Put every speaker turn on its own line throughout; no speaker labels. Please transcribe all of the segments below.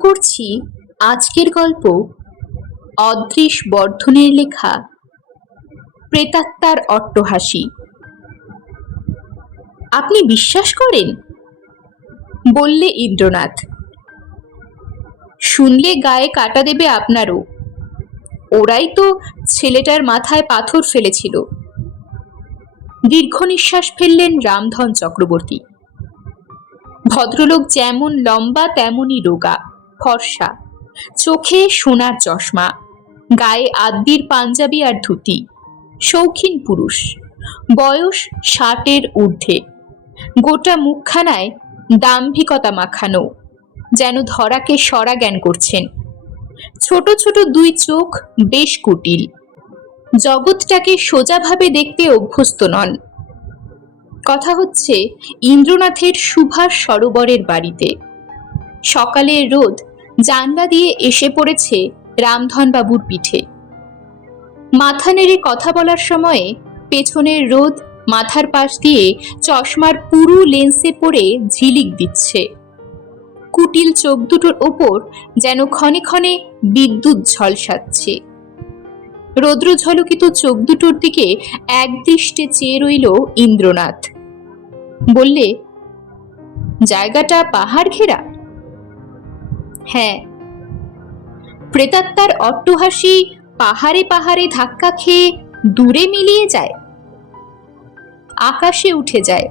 করছি আজকের গল্প অদৃশ বর্ধনের লেখা প্রেতাত্মার অট্টহাসি। আপনি বিশ্বাস করেন? বললে ইন্দ্রনাথ। শুনলে গায়ে কাটা দেবে আপনারও। ওরাই তো ছেলেটার মাথায় পাথর ফেলেছিল। দীর্ঘ নিঃশ্বাস ফেললেন রামধন চক্রবর্তী। ভদ্রলোক যেমন লম্বা, তেমনই রোগা। ফর্সা। চোখে সোনার চশমা, গায়ে আদ্যির পাঞ্জাবি আর ধুতি। শৌখিন পুরুষ। বয়স ষাটের ঊর্ধ্বে। গোটা মুখখানায় দাম্ভিকতা মাখানো, যেন ধরাকে সরা জ্ঞান করছেন। ছোট ছোট দুই চোখ বেশ কুটিল। জগৎটাকে সোজাভাবে দেখতে অভ্যস্ত নন। কথা হচ্ছে, ইন্দ্রনাথের সুভাষ সরোবরের বাড়িতে। সকালের রোদ জানলা দিয়ে এসে পড়েছে রামধনবাবুর পিঠে। মাথা নেড়ে কথা বলার সময়ে পেছনের রোদ মাথার পাশ দিয়ে চশমার পুরু লেন্সে পড়ে ঝিলিক দিচ্ছে। কুটিল চোখ দুটোর ওপর যেন ক্ষণে ক্ষণে বিদ্যুৎ ঝলসাচ্ছে। রৌদ্র ঝলকিত চোখ দুটোর দিকে একদৃষ্টে চেয়ে রইল ইন্দ্রনাথ। বললে, জায়গাটা পাহাড় ঘেরা হ্যাঁ। প্রেতাত্মার অট্টহাসি পাহাড়ে পাহাড়ে ধাক্কা খেয়ে দূরে মিলিয়ে যায়। আকাশে উঠে যায়।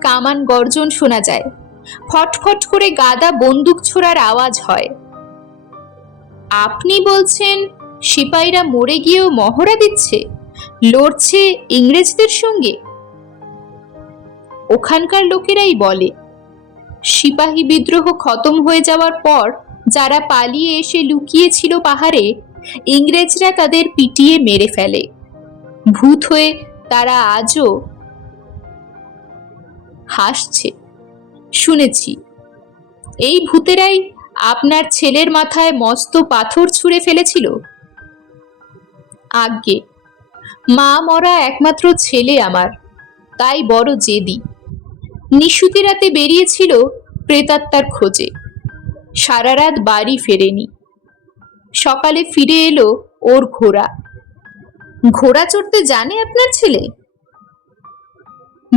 কামান গর্জন শোনা যায়। ফটফট করে গাদা বন্দুক ছোড়ার আওয়াজ হয়। আপনি বলছেন সিপাহীরা মরে গিয়েও মহড়া দিচ্ছে? লড়ছে ইংরেজদের সঙ্গে? ওখানকার লোকেরাই বলে, সিপাহী বিদ্রোহ খতম হয়ে যাওয়ার পর যারা পালিয়ে এসে লুকিয়েছিল পাহাড়ে, ইংরেজরা তাদের পিটিয়ে মেরে ফেলে। ভূত হয়ে তারা আজও হাসছে। শুনেছি, এই ভূতেরাই আপনার ছেলের মাথায় মস্ত পাথর ছুঁড়ে ফেলেছিল? আজ্ঞে, মা মরা একমাত্র ছেলে আমার, তাই বড় জেদি। নিশুতি রাতে বেরিয়েছিল প্রেতাত্মার খোঁজে। সারা রাত বাড়ি ফেরেনি। সকালে ফিরে এলো ওর ঘোড়া। ঘোড়া চড়তে জানে আপনার ছেলে?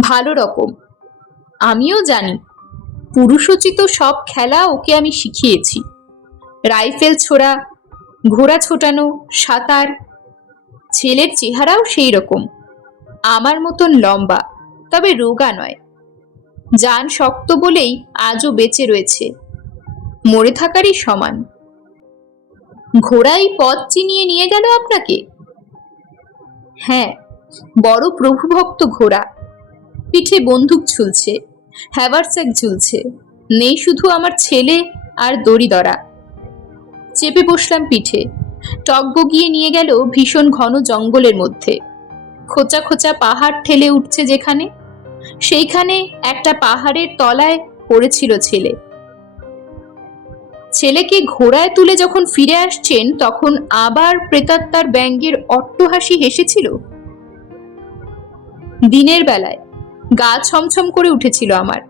ভালো রকম। আমিও জানি। পুরুষোচিত সব খেলা ওকে আমি শিখিয়েছি। রাইফেল ছোড়া, ঘোড়া ছোটানো, সাঁতার। ছেলের চেহারাও সেই রকম। আমার মতন লম্বা, তবে রোগা নয়। যান শক্ত বলেই আজও বেঁচে রয়েছে। মরে থাকারই সমান। ঘোড়াই পথ চিনিয়ে নিয়ে গেল আপনাকে? হ্যাঁ বড় প্রভুভক্ত ঘোড়া। পিঠে বন্দুক ঝুলছে হ্যাভারস্যাক ঝুলছে, নেই শুধু আমার ছেলে আর দড়িদরা। চেপে বসলাম পিঠে, টক বগিয়ে নিয়ে গেল ভীষণ ঘন জঙ্গলের মধ্যে। খোঁচা খোঁচা পাহাড় ঠেলে উঠছে যেখানে, সেইখানে একটা পাহাড়ের তলায় পড়েছিল ছেলে। ছেলেকে ঘোড়ায় তুলে যখন ফিরে আসছেন, তখন আবার প্রেতাত্মার ব্যঙ্গের অট্টহাসি হেসেছিল। দিনের বেলায় গা ছমছম করে উঠেছিল আমার।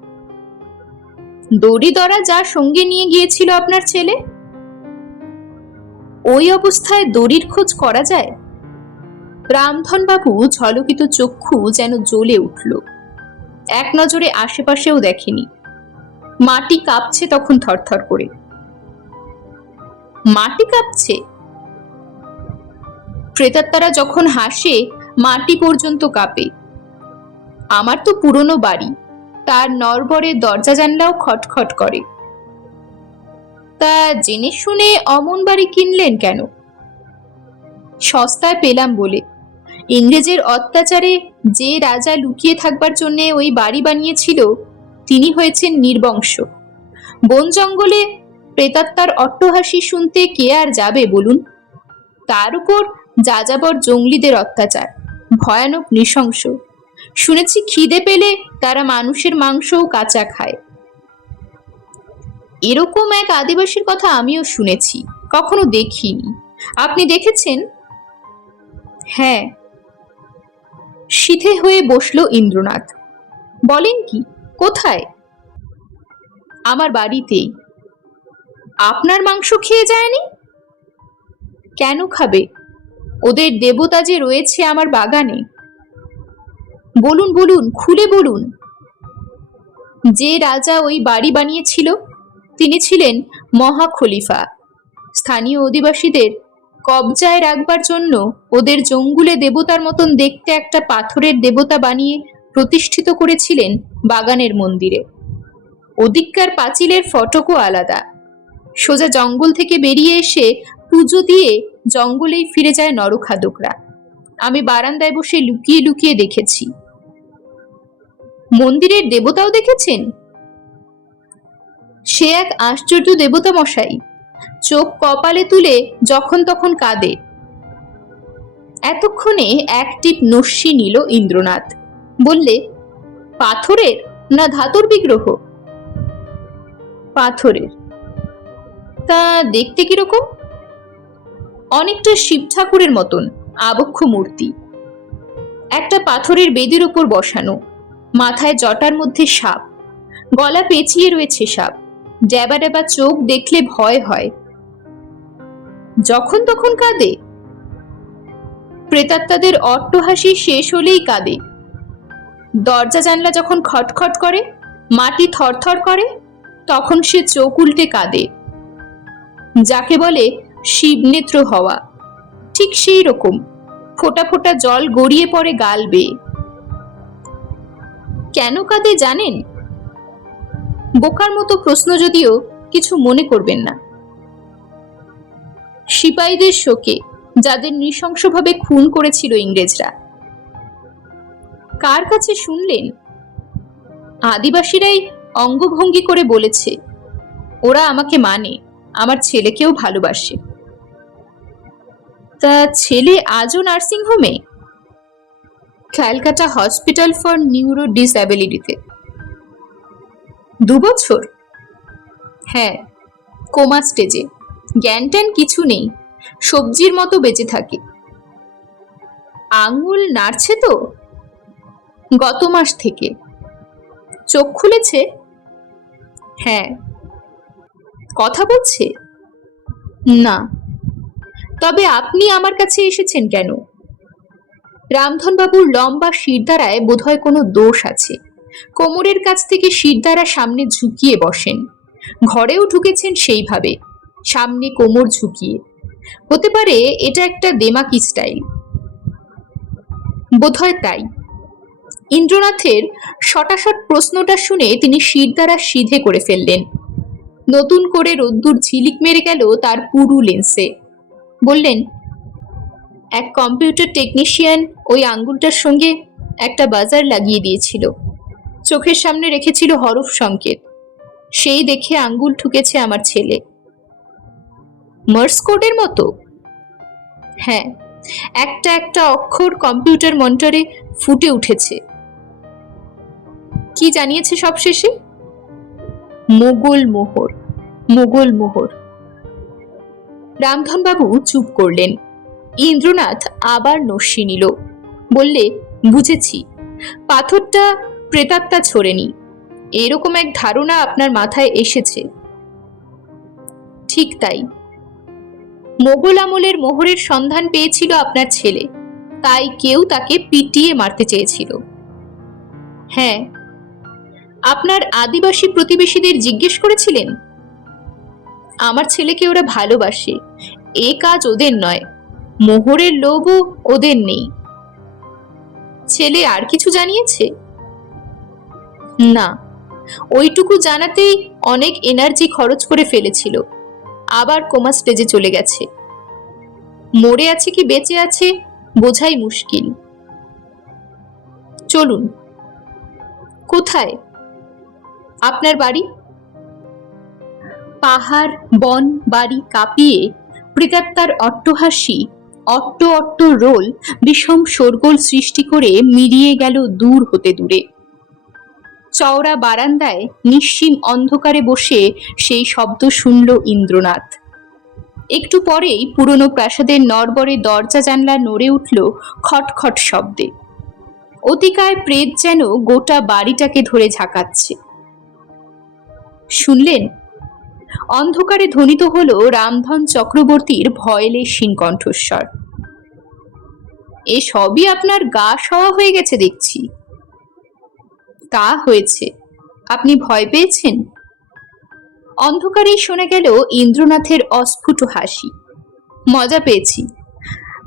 দড়ি দরা যা সঙ্গে নিয়ে গিয়েছিল আপনার ছেলে? ওই অবস্থায় দড়ির খোঁজ করা যায়? রামধনবাবু ঝলকিত চক্ষু যেন জ্বলে উঠল। এক নজরে আশেপাশেও দেখেনি। মাটি কাঁপছে তখন থরথর করে। মাটি কাঁপছে। প্রেতাত্মারা যখন হাসে, মাটি পর্যন্ত কাঁপে। আমার তো পুরনো বাড়ি, তার নরবরে দরজা জানলাও খটখট করে। তা জেনে শুনে অমন বাড়ি কিনলেন কেন? সস্তায় পেলাম বলে। ইংরেজের অত্যাচারে যে রাজা লুকিয়ে থাকবার জন্য ওই বাড়ি বানিয়েছিল, তিনি হয়েছেন নির্বংশ। বন জঙ্গলে প্রেতাত্মার অট্টহাসি শুনতে কে আর যাবে বলুন? তার উপর যাযাবর জঙ্গলিদের অত্যাচার, ভয়ানক নৃশংস। শুনেছি খিদে পেলে তারা মানুষের মাংসও কাঁচা খায়। এরকম এক আদিবাসীর কথা আমিও শুনেছি, কখনো দেখিনি। আপনি দেখেছেন? হ্যাঁ। সিধে হয়ে বসল ইন্দ্রনাথ। বলেন কি, কোথায়? আমার বাড়িতেই। আপনার মাংস খেয়ে যায়নি? কেন খাবে? ওদের দেবতা যে রয়েছে আমার বাগানে। বলুন বলুন, খুলে বলুন। যে রাজা ওই বাড়ি বানিয়েছিল, তিনি ছিলেন মহা খলিফা স্থানীয় অধিবাসীদের কবজায় রাখবার জন্য ওদের জঙ্গুলে দেবতার মতন দেখতে একটা পাথরের দেবতা বানিয়ে প্রতিষ্ঠিত করেছিলেন বাগানের মন্দিরে। ওদিককার পাঁচিলের ফটকও আলাদা। সোজা জঙ্গল থেকে বেরিয়ে এসে পুজো দিয়ে জঙ্গলেই ফিরে যায় নরখাদকরা। আমি বারান্দায় বসে লুকিয়ে লুকিয়ে দেখেছি। মন্দিরের দেবতাও দেখেছেন? সে এক আশ্চর্য দেবতা মশাই, চোখ কপালে তুলে যখন তখন কাঁদে। এতক্ষণে এক টিপ নস্যি নিল ইন্দ্রনাথ। বললে, পাথরের না ধাতুর বিগ্রহ? পাথরের। তা দেখতে কীরকম? অনেকটা শিব ঠাকুরের মতন, আবক্ষ মূর্তি। একটা পাথরের বেদির ওপর বসানো, মাথায় জটার মধ্যে সাপ, গলা পেঁচিয়ে রয়েছে সাপ, ড্যাবা ড্যাবা চোখ দেখলে ভয় হয়। যখন তখন কাঁদে। প্রেতাত্মাদের অট্টহাসি শেষ হলেই কাঁদে। দরজা জানলা যখন খটখট করে, মাটি থরথর করে, তখন সে চোখ উল্টে কাঁদে। যাকে বলে শিবনেত্র হওয়া। ঠিক সেই রকম, ফোঁটা ফোঁটা জল গড়িয়ে পড়ে গাল বেয়ে। কেন কাঁদে জানেন? বোকার মতো প্রশ্ন যদিও কিছু মনে করবেন না। সিপাহীদের শোকে যাদের নৃশংসভাবে খুন করেছিল ইংরেজরা। কার কাছে শুনলেন? আদিবাসীরাই অঙ্গভঙ্গি করে বলেছে, ওরা আমাকে মানে। আমার ছেলেকেও ভালোবাসে। তা ছেলে আজও নার্সিং হোমে ক্যালকাটা হসপিটাল ফর নিউরো ডিসঅ্যাবিলিটিতে দু বছর? হ্যাঁ কোমা স্টেজে জ্ঞান ট্যান কিছু নেই, সবজির মতো বেঁচে থাকে। আঙুল নাড়ছে তো? গত মাস থেকে। চোখ খুলেছে? হ্যাঁ কথা বলছে? না। তবে আপনি আমার কাছে এসেছেন কেন? রামধনবাবুর লম্বা শিরদাঁড়ায় বোধহয় কোনো দোষ আছে। কোমরের কাছ থেকে শিরদাঁড়া সামনে ঝুঁকিয়ে বসেন। ঘরেও ঢুকেছেন সেইভাবে, সামনে কোমর ঝুঁকিয়ে। হতে পারে এটা একটা দেমাকি স্টাইল। বোধহয় তাই। ইন্দ্রনাথের শটাশট প্রশ্নটা শুনে তিনি শিরদাঁড়া সিধে করে ফেললেন। নতুন করে রোদ্দুর ঝিলিক মেরে গেল তার পুরু লেন্সে। বললেন, এক কম্পিউটার টেকনিশিয়ান ওই আঙ্গুলটার সঙ্গে একটা বাজার লাগিয়ে দিয়েছিল। চোখের সামনে রেখেছিল হরফ সংকেত। সেই দেখে আঙ্গুল ঠুকেছে আমার ছেলে। মার্স কোডের মতো? হ্যাঁ একটা একটা অক্ষর কম্পিউটার মনিটরে ফুটে উঠেছে। কি জানিয়েছে সবশেষে? মোগল মোহর মোগল মোহর। রামধনবাবু চুপ করলেন। ইন্দ্রনাথ আবার নস্যি নিল। বললে, বুঝেছি। পাথরটা প্রেতাত্মা ছোড়েনি। এরকম এক ধারণা আপনার মাথায় এসেছে। ঠিক তাই। মোগল আমলের মোহরের সন্ধান পেয়েছিল আপনার ছেলে। তাই কেউ তাকে পিটিয়ে মারতে চেয়েছিল। হ্যাঁ আপনার আদিবাসী প্রতিবেশীদের জিজ্ঞেস করেছিলেন? আমার ছেলেকে ওরা ভালোবাসে। এ কাজ ওদের নয়। মোহরের লোভও ওদের নেই। ছেলে আর কিছু জানিয়েছে? না। ওইটুকু জানাতেই অনেক এনার্জি খরচ করে ফেলেছিল। আবার কোমা স্টেজে চলে গেছে। মরে আছে কি বেঁচে আছে বোঝাই মুশকিল। চলুন। কোথায়? আপনার বাড়ি? পাহাড়, বন, বাড়ি কাঁপিয়ে প্রেতাত্মার অট্টহাসি, অট্ট অট্ট রোল, বিষম শোরগোল সৃষ্টি করে মিলিয়ে গেল দূর হতে দূরে। চওড়া বারান্দায় নিশ্চিম অন্ধকারে বসে সেই শব্দ শুনল ইন্দ্রনাথ। একটু পরেই পুরনো প্রাসাদের নরবরে দরজা জানলা নড়ে উঠল খটখট শব্দে। অতিকায় প্রেত যেন গোটা বাড়িটাকে ধরে ঝাঁকাচ্ছে। শুনলেন? অন্ধকারে ধ্বনিত হল রামধন চক্রবর্তীর ভয়লে সিং কণ্ঠস্বর। এ সবই আপনার গা সওয়া হয়ে গেছে দেখছি। তা হয়েছে। আপনি ভয় পেয়েছেন? অন্ধকারেই শোনা গেল ইন্দ্রনাথের অস্ফুট হাসি। মজা পেয়েছি।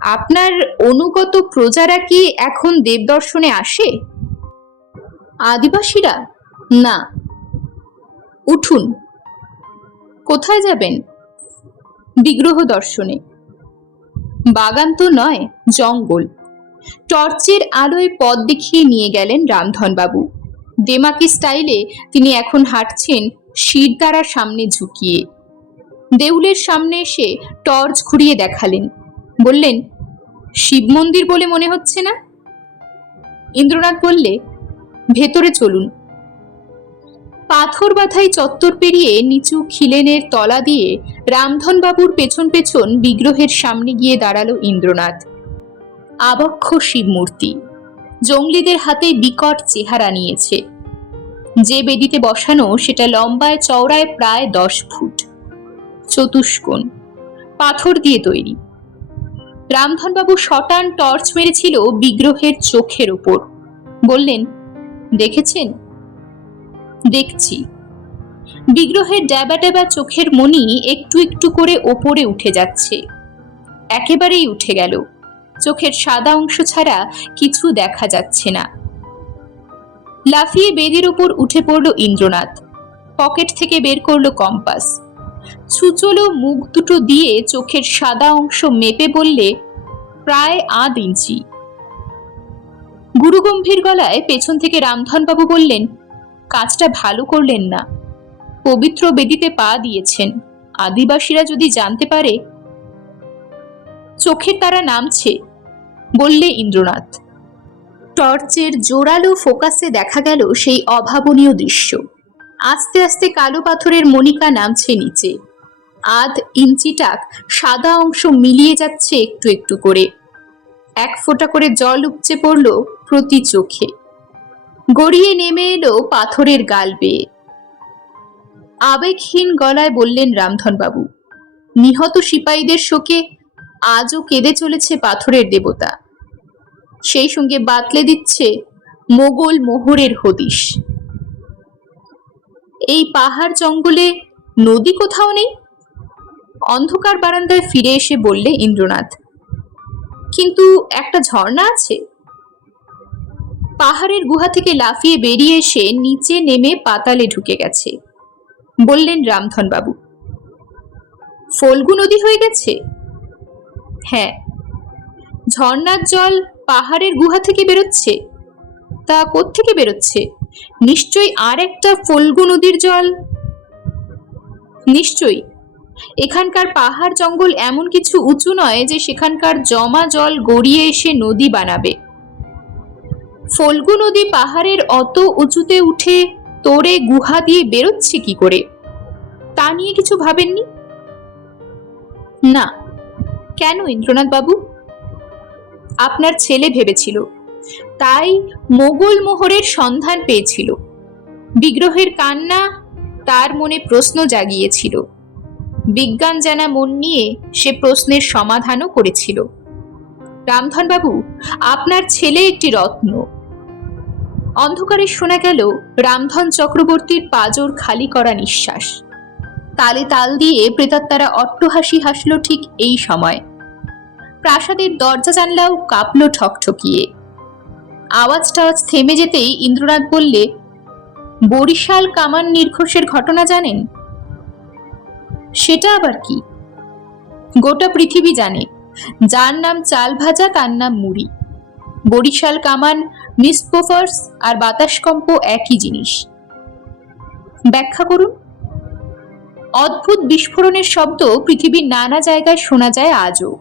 আপনার অনুগত প্রজারা কি এখন দেবদর্শনে আসে? আদিবাসীরা? না। উঠুন। কোথায় যাবেন? বিগ্রহ দর্শনে। বাগান তো নয়, জঙ্গল। টর্চের আলোয় পথ দেখিয়ে নিয়ে গেলেন রামধনবাবু। দেমাকি স্টাইলে তিনি এখন হাঁটছেন শিরদাঁড়ার সামনে ঝুঁকিয়ে। দেউলের সামনে এসে টর্চ ঘুরিয়ে দেখালেন। বললেন, শিব মন্দির বলে মনে হচ্ছে না? ইন্দ্রনাথ বললে, ভেতরে চলুন। পাথর বাঁধাই চত্বর পেরিয়ে নিচু খিলেনের তলা দিয়ে রামধনবাবুর পেছন পেছন বিগ্রহের সামনে গিয়ে দাঁড়াল ইন্দ্রনাথ। আবক্ষ শিব মূর্তি জঙ্গলিদের হাতে বিকট চেহারা নিয়েছে। যে বেদিতে বসানো সেটা লম্বায় চওড়ায় প্রায় দশ ফুট। চতুষ্কোণ। পাথর দিয়ে তৈরি। রামধনবাবু শটান টর্চ মেরেছিল বিগ্রহের চোখের ওপর। বললেন, দেখেছেন? দেখছি। বিগ্রহের ড্যাবা ড্যাবা চোখের মনি একটু একটু করে ওপরে উঠে যাচ্ছে। একেবারেই উঠে গেল। চোখের সাদা অংশ ছাড়া কিছু দেখা যাচ্ছে না। লাফিয়ে বেদির ওপর উঠে পড়ল ইন্দ্রনাথ। পকেট থেকে বের করল কম্পাস। ছুচলো মুখ দুটো দিয়ে চোখের সাদা অংশ মেপে বললে, প্রায় আধ ইঞ্চি। গুরুগম্ভীর গলায় পেছন থেকে রামধনবাবু বললেন কাজটা ভালো করলেন না। পবিত্র বেদিতে পা দিয়েছেন। আদিবাসীরা যদি জানতে পারে, চোখের তারা নামছে, বললে ইন্দ্রনাথ। টর্চের জোরালো ফোকাসে দেখা গেল সেই অভাবনীয় দৃশ্য। আস্তে আস্তে কালো পাথরের মনিকা নামছে নিচে। আধ ইঞ্চিটাক সাদা অংশ মিলিয়ে যাচ্ছে একটু একটু করে। এক ফোঁটা করে জল উপচে পড়ল প্রতি চোখে। গড়িয়ে নেমে এলো পাথরের গাল বেয়ে আবেগহীন গলায় বললেন রামধনবাবু, নিহত সিপাহীদের শোকে আজও কেঁদে চলেছে পাথরের দেবতা। সেই সঙ্গে বাতলে দিচ্ছে মোগল মোহরের হদিশ। এই পাহাড় জঙ্গলে নদী কোথাও নেই? অন্ধকার বারান্দায় ফিরে এসে বললে ইন্দ্রনাথ, কিন্তু একটা ঝর্ণা আছে? পাহাড়ের গুহা থেকে লাফিয়ে বেরিয়ে এসে নিচে নেমে পাতালে ঢুকে গেছে। বললেন রামধনবাবু, ফল্গু নদী হয়ে গেছে? হ্যাঁ। ঝর্ণার জল পাহাড়ের গুহা থেকে বেরোচ্ছে? তা থেকে বেরোচ্ছে? নিশ্চয়ই আর একটা ফল্গু নদীর জল? নিশ্চয়ই। এখানকার পাহাড় জঙ্গল এমন কিছু উঁচু নয় যে সেখানকার জমা জল গড়িয়ে এসে নদী বানাবে। ফল্গু নদী পাহাড়ের অত উঁচুতে উঠে তোরে গুহা দিয়ে বেরোচ্ছে কি করে? তা নিয়ে কিছু ভাবেননি? না। কেন ইন্দ্রনাথ বাবু? আপনার ছেলে ভেবেছিল। তাই মোগল মোহরের সন্ধান পেয়েছিল। বিগ্রহের কান্না তার মনে প্রশ্ন জাগিয়েছিল। বিজ্ঞান জানা মন নিয়ে সে প্রশ্নের সমাধানও করেছিল। রামধনবাবু, আপনার ছেলে একটি রত্ন। অন্ধকারে শোনা গেল রামধন চক্রবর্তীর পাজর খালি করা নিঃশ্বাস। তালে তাল দিয়ে প্রেতাত্মারা অট্টহাসি হাসল ঠিক এই সময়। প্রাসাদের দরজা জানলাও কাঁপল ঠকঠকিয়ে। আওয়াজ টাওয়াজ থেমে যেতেই ইন্দ্রনাথ বললে, বরিশাল কামান নির্ঘোষের ঘটনা জানেন? সেটা আবার কি? গোটা পৃথিবী জানে। যার নাম চাল ভাজা তার নাম মুড়ি। বরিশাল, কামান মিসপোফার্স আর বাতাসকম্প একই জিনিস। ব্যাখ্যা করুন। অদ্ভুত বিস্ফোরণের শব্দ পৃথিবীর নানা জায়গায় শোনা যায় আজও।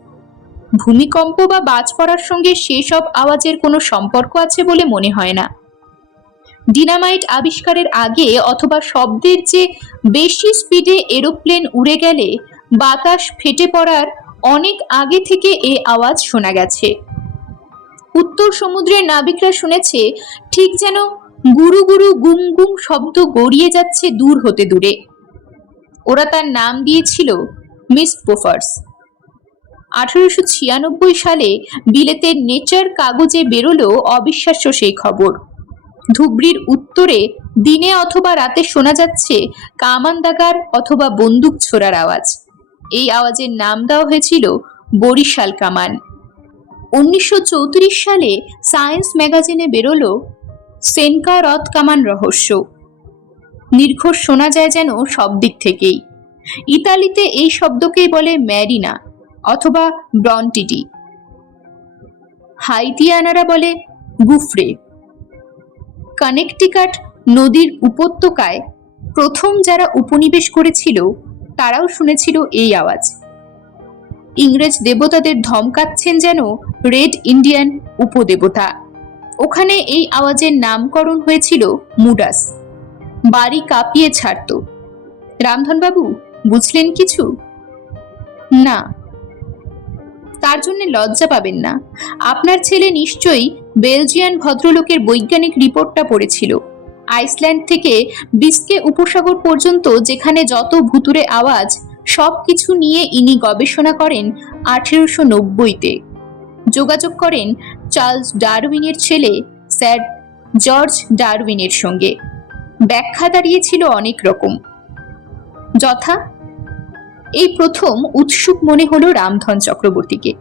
ভূমিকম্প বা বাজ পড়ার সঙ্গে সেসব আওয়াজের কোনো সম্পর্ক আছে বলে মনে হয় না। ডিনামাইট আবিষ্কারের আগে অথবা শব্দের যে বেশি স্পিডে এরোপ্লেন উড়ে গেলে বাতাস ফেটে পড়ার অনেক আগে থেকে এ আওয়াজ শোনা গেছে। উত্তর সমুদ্রের নাবিকরা শুনেছে, ঠিক যেন গুরু গুরু গুম গুম শব্দ গড়িয়ে যাচ্ছে দূর হতে দূরে। ওরা তার নাম দিয়েছিল মিস পোফার্স আঠারোশো ছিয়ানব্বই সালে বিলেতের নেচার কাগজে বেরোলো অবিশ্বাস্য সেই খবর। ধুবড়ির উত্তরে দিনে অথবা রাতে শোনা যাচ্ছে কামান দাগার অথবা বন্দুক ছোড়ার আওয়াজ। এই আওয়াজের নাম দেওয়া হয়েছিল বরিশাল কামান। উনিশশো চৌত্রিশ সালে সায়েন্স ম্যাগাজিনে বেরোলো সেনকা রথ কামান রহস্য। নির্ঘোষ শোনা যায় যেন সব দিক থেকেই। ইতালিতে এই শব্দকেই বলে ম্যারিনা অথবা ব্রন্টিটি। হাইতিয়ানারা বলে গুফরে। কানেকটিকাট নদীর উপত্যকায় প্রথম যারা উপনিবেশ করেছিল, তারাও শুনেছিল এই আওয়াজ। ইংরেজ দেবতাদের ধমকাচ্ছেন যেন রেড ইন্ডিয়ান উপদেবতা। ওখানে এই আওয়াজের নামকরণ হয়েছিল মুডাস। বাড়ি কাঁপিয়ে ছাড়ত। রামধনবাবু, বুঝলেন কিছু? না। তার জন্য লজ্জা পাবেন না। আপনার ছেলে নিশ্চয়ই বেলজিয়ান ভদ্রলোকের বৈজ্ঞানিক রিপোর্টটা পড়েছিল। আইসল্যান্ড থেকে বিস্কে উপসাগর পর্যন্ত যেখানে যত ভুতুরে আওয়াজ সব কিছু নিয়ে ইনি গবেষণা করেন আঠেরোশো নব্বইতে। যোগাযোগ করেন চার্লস ডারউইনের ছেলে স্যার জর্জ ডারউইনের সঙ্গে। ব্যাখ্যা দাঁড়িয়েছিল অনেক রকম। যথা, এই প্রথম উৎসুক মনে হলো রামধন চক্রবর্তীকে।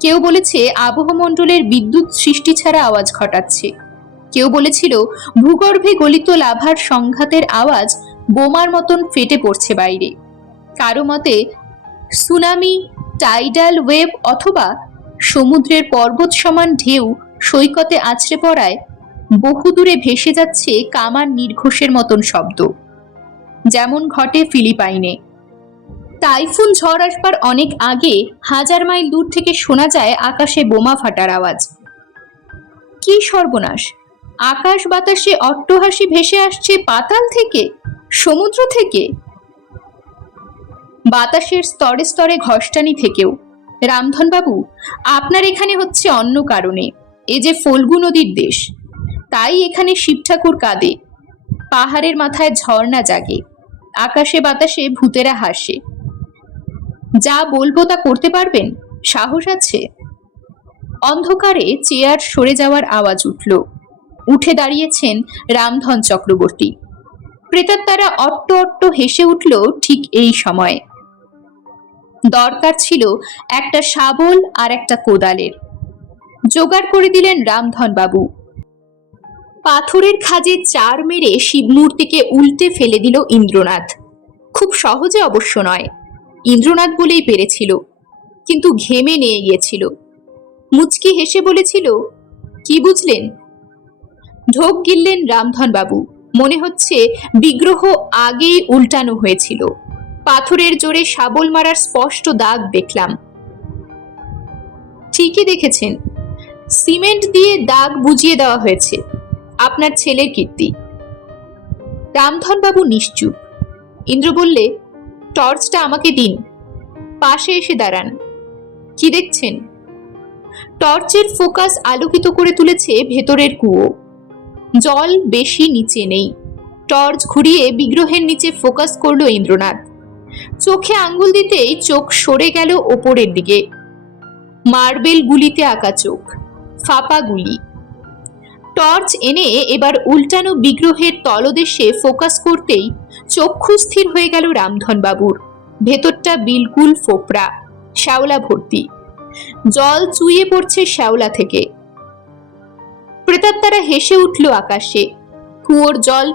কেউ বলেছে আবহমণ্ডলের বিদ্যুৎ সৃষ্টি ছাড়া আওয়াজ ঘটাচ্ছে। কেউ বলেছিল ভূগর্ভে গলিত লাভার সংঘাতের আওয়াজ বোমার মতন ফেটে পড়ছে বাইরে। কারও মতে, সুনামি টাইডাল ওয়েভ অথবা সমুদ্রের পর্বত সমান ঢেউ সৈকতে আছড়ে পড়ায় বহুদূরে ভেসে যাচ্ছে কামান নির্ঘোষের মতন শব্দ। যেমন ঘটে ফিলিপাইনে। টাইফুন ঝড় আসবার অনেক আগে হাজার মাইল দূর থেকে শোনা যায় আকাশে বোমা ফাটার আওয়াজ। কি সর্বনাশ! আকাশ বাতাসে অট্টহাসি ভেসে আসছে পাতাল থেকে। সমুদ্র থেকে? বাতাসের স্তরে স্তরে ঘষ্টানি থেকেও। রামধনবাবু, আপনার এখানে হচ্ছে অন্য কারণে। এ যে ফল্গু নদীর দেশ, তাই এখানে শিব ঠাকুর কাঁদে। পাহাড়ের মাথায় ঝর্ণা জাগে, আকাশে বাতাসে ভূতেরা হাসে। যা বলব তা করতে পারবেন? সাহস আছে? অন্ধকারে চেয়ার সরে যাওয়ার আওয়াজ উঠল। উঠে দাঁড়িয়েছেন রামধন চক্রবর্তী। প্রেতাত্মারা অট্ট অট্ট হেসে উঠল ঠিক এই সময়। দরকার ছিল একটা শাবল আর একটা কোদালের। জোগাড় করে দিলেন রামধন বাবু পাথরের খাজে চার মেরে শিবমূর্তিকে উল্টে ফেলে দিল ইন্দ্রনাথ। খুব সহজে অবশ্য নয়। ইন্দ্রনাথ বলেই পেরেছিল, কিন্তু ঘেমে নিয়ে গিয়েছিল। মুচকি হেসে বলেছিল, কি বুঝলেন? ঢোক গিললেন রামধন বাবু মনে হচ্ছে বিগ্রহ আগেই উল্টানো হয়েছিল। পাথরের জোরে শাবল মারার স্পষ্ট দাগ দেখলাম। ঠিকই দেখেছেন। সিমেন্ট দিয়ে দাগ বুঝিয়ে দেওয়া হয়েছে। আপনার ছেলের কীর্তি। রামধনবাবু নিশ্চুপ। ইন্দ্র বললে, টর্চটা আমাকে দিন। পাশে এসে দাঁড়ান। কি দেখছেন? টর্চের ফোকাস আলোকিত করে তুলেছে ভেতরের কুয়ো। জল বেশি নিচে নেই। টর্চ ঘুরিয়ে বিগ্রহের নিচে ফোকাস করল ইন্দ্রনাথ। চোখে আঙ্গুল দিতেই চোখ সরে গেল ওপরের দিকে। মার্বেল গুলিতে আঁকা চোখ, ফাঁপা গুলি। টর্চ এনে এবার উল্টানো বিগ্রহের তলদেশে ফোকাস করতেই চক্ষু স্থির হয়ে গেল রামধন বাবুর ভেতরটা বিলকুল ফোপড়া, শ্যাওলা ভর্তি। জল চুইয়ে পড়ছে শ্যাওলা থেকে। প্রেতাত্মারা হেসে উঠল আকাশে। কুয়োর জল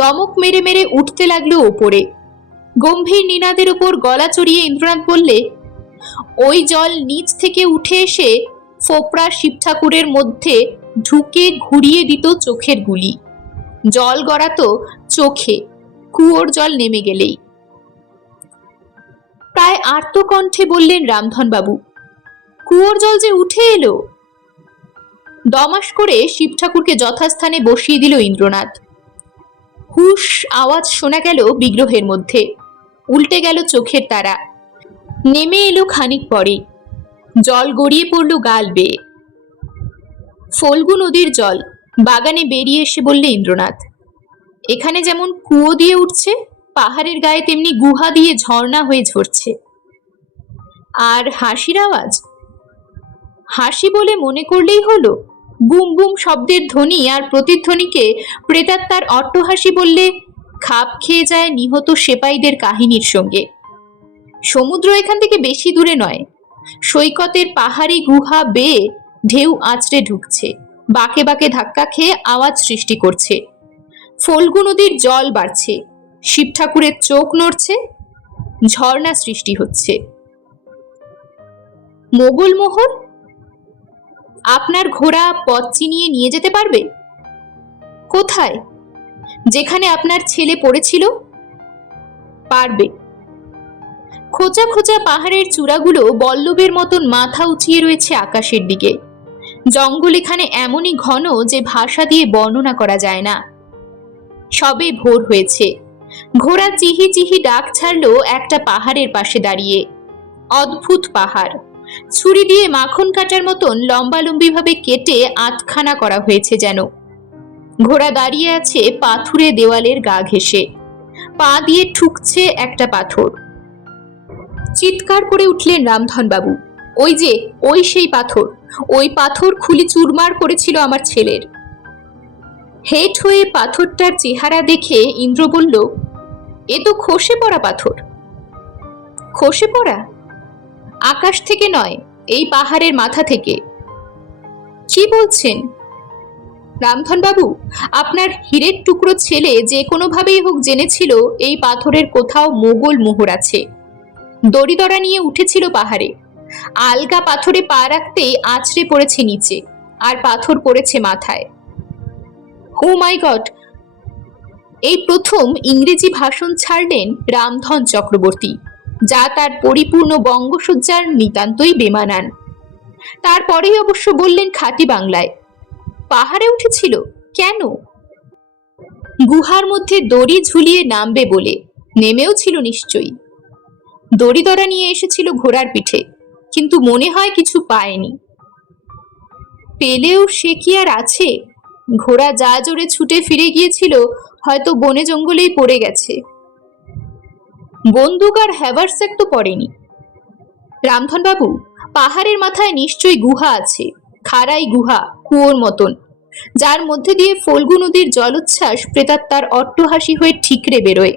দমক মেরে মেরে উঠতে লাগল ওপরে। গম্ভীর নিনাদের ওপর গলা চড়িয়ে ইন্দ্রনাথ বললে, ওই জল নিচ থেকে উঠে এসে ফোপড়া শিব ঠাকুরের মধ্যে ঢুকে ঘুরিয়ে দিত চোখের গুলি। জল গড়াতো চোখে, কুয়োর জল নেমে গেলেই। প্রায় আর্তকণ্ঠে বললেন রামধনবাবু, কুয়োর জল যে উঠে এলো দমাস করে শিব ঠাকুরকে যথাস্থানে বসিয়ে দিল ইন্দ্রনাথ। হুশ আওয়াজ শোনা গেল বিগ্রহের মধ্যে। উল্টে গেল চোখের তারা। নেমে এলো খানিক পরে। জল গড়িয়ে পড়ল গাল বেয়ে। ফল্গু নদীর জল, বাগানে বেরিয়ে এসে বললে ইন্দ্রনাথ, এখানে যেমন কুয়ো দিয়ে উঠছে, পাহাড়ের গায়ে তেমনি গুহা দিয়ে ঝর্ণা হয়ে ঝরছে। আর হাসির আওয়াজ? হাসি বলে মনে করলেই হলো বুম বুম শব্দের ধ্বনি আর প্রতিধ্বনিকে প্রেতাত্মার অট্টহাসি বললে খাপ খেয়ে যায় নিহত সেপাইদের কাহিনীর সঙ্গে। সমুদ্র এখান থেকে বেশি দূরে নয়। সৈকতের পাহাড়ি গুহা বেয়ে ঢেউ আঁচড়ে ঢুকছে। বাঁকে বাঁকে ধাক্কা খেয়ে আওয়াজ সৃষ্টি করছে। ফল্গু নদীর জল বাড়ছে। শিব ঠাকুরের চোখ নড়ছে। ঝর্ণা সৃষ্টি হচ্ছে। মোগল মোহর আপনার ঘোড়া পথ চিনিয়ে নিয়ে যেতে পারবে? কোথায়? যেখানে আপনার ছেলে পড়েছিল? পারবে। খোঁচা খোঁচা পাহাড়ের চূড়াগুলো বল্লভের মতন মাথা উঁচিয়ে রয়েছে আকাশের দিকে। জঙ্গল এখানে এমনই ঘন যে ভাষা দিয়ে বর্ণনা করা যায় না। সবে ভোর হয়েছে। ঘোড়া চিহি চিহি ডাক ছাড়লো একটা পাহাড়ের পাশে দাঁড়িয়ে। অদ্ভুত পাহাড়। ছুরি দিয়ে মাখন কাটার মতন লম্বালম্বিভাবে কেটে আটখানা করা হয়েছে যেন। ঘোড়া দাঁড়িয়ে আছে পাথুরে দেওয়ালের গা ঘেঁষে। পা দিয়ে ঠুকছে একটা পাথর। চিৎকার করে উঠলেন রামধনবাবু। ওই যে, ওই সেই পাথর। ওই পাথর খুলি চুরমার করেছিল আমার ছেলের। হেট হয়ে পাথরটার চেহারা দেখে ইন্দ্র বলল, এ তো খসে পড়া পাথর। খসে পড়া? আকাশ থেকে নয়, এই পাহাড়ের মাথা থেকে। কি বলছেন? রামধনবাবু, আপনার হীরের টুকরো ছেলে যে কোনোভাবেই হোক জেনেছিল এই পাথরের কোথাও মোগল মোহর আছে। দড়িদড়া নিয়ে উঠেছিল পাহাড়ে। আলগা পাথরে পা রাখতেই আছড়ে পড়েছে নিচে, আর পাথর পড়েছে মাথায়। হো মাই গড! এই প্রথম ইংরেজি ভাষণ ছাড়লেন রামধন চক্রবর্তী। যা তার পরিপূর্ণ বঙ্গসজ্জার নিতান্তই বেমানান। তারপরেই অবশ্য বললেন খাঁটি বাংলায়, পাহাড়ে উঠেছিল? কেন? গুহার মধ্যে দড়ি ঝুলিয়ে নামবে বলে নেমেও ছিল নিশ্চয়ই। দড়ি দড়া নিয়ে এসেছিল ঘোড়ার পিঠে, কিন্তু মনে হয় কিছু পায়নি। পেলেও সে কি আর আছে? ঘোড়া যা জোরে ছুটে ফিরে গিয়েছিল, হয়তো বনে জঙ্গলেই পড়ে গেছে। বন্দুক আর হ্যাভারস্যাক তো পড়েনি। রামধনবাবু, পাহাড়ের মাথায় নিশ্চয়ই গুহা আছে, খাড়াই গুহা, কুয়োর মতন। যার মধ্যে দিয়ে ফল্গু নদীর জলোচ্ছ্বাস প্রেতাত্মার অট্টহাসি হয়ে ঠিকরে বেরোয়।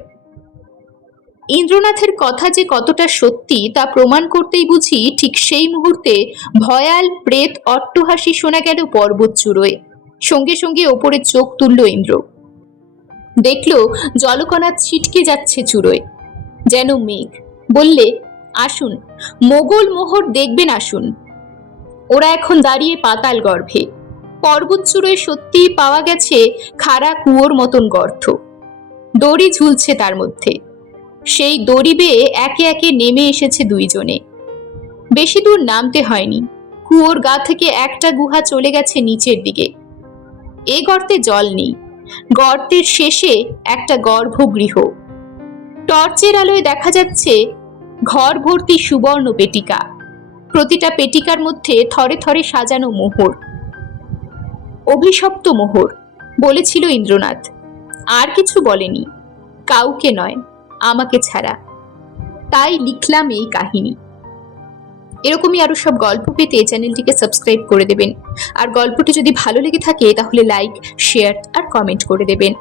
ইন্দ্রনাথের কথা যে কতটা সত্যি তা প্রমাণ করতেই বুঝি ঠিক সেই মুহূর্তে ভয়াল প্রেত অট্টহাসি শোনা গেল পর্বত চূড়োয়। সঙ্গে সঙ্গে ওপরে চোখ তুলল ইন্দ্র। দেখল জলকণা ছিটকে যাচ্ছে চূড়োয়। যেন মেঘ। বললে, আসুন, মোগল মোহর দেখবেন, আসুন। ওরা এখন দাঁড়িয়ে পাতাল গর্ভে। পর্বত চূড়োয় সত্যিই পাওয়া গেছে খাড়া কুয়োর মতন গর্ত। দড়ি ঝুলছে তার মধ্যে। সেই দড়ি বেয়ে একে একে নেমে এসেছে দুইজনে। বেশি দূর নামতে হয়নি। কুয়োর গা থেকে একটা গুহা চলে গেছে নিচের দিকে। এ গর্তে জল নেই। গর্তের শেষে একটা গর্ভগৃহ। টর্চের আলোয় দেখা যাচ্ছে ঘর ভর্তি সুবর্ণ পেটিকা। প্রতিটা পেটিকার মধ্যে থরে থরে সাজানো মোহর। অভিশপ্ত মোহর, বলেছিল ইন্দ্রনাথ। আর কিছু বলেনি, কাউকে নয়, আমাকে ছাড়া। তাই লিখলাম এই কাহিনী। এরকমই আরও সব গল্প পেতে চ্যানেলটিকে সাবস্ক্রাইব করে দেবেন। আর গল্পটি যদি ভালো লেগে থাকে, তাহলে লাইক, শেয়ার আর কমেন্ট করে দেবেন।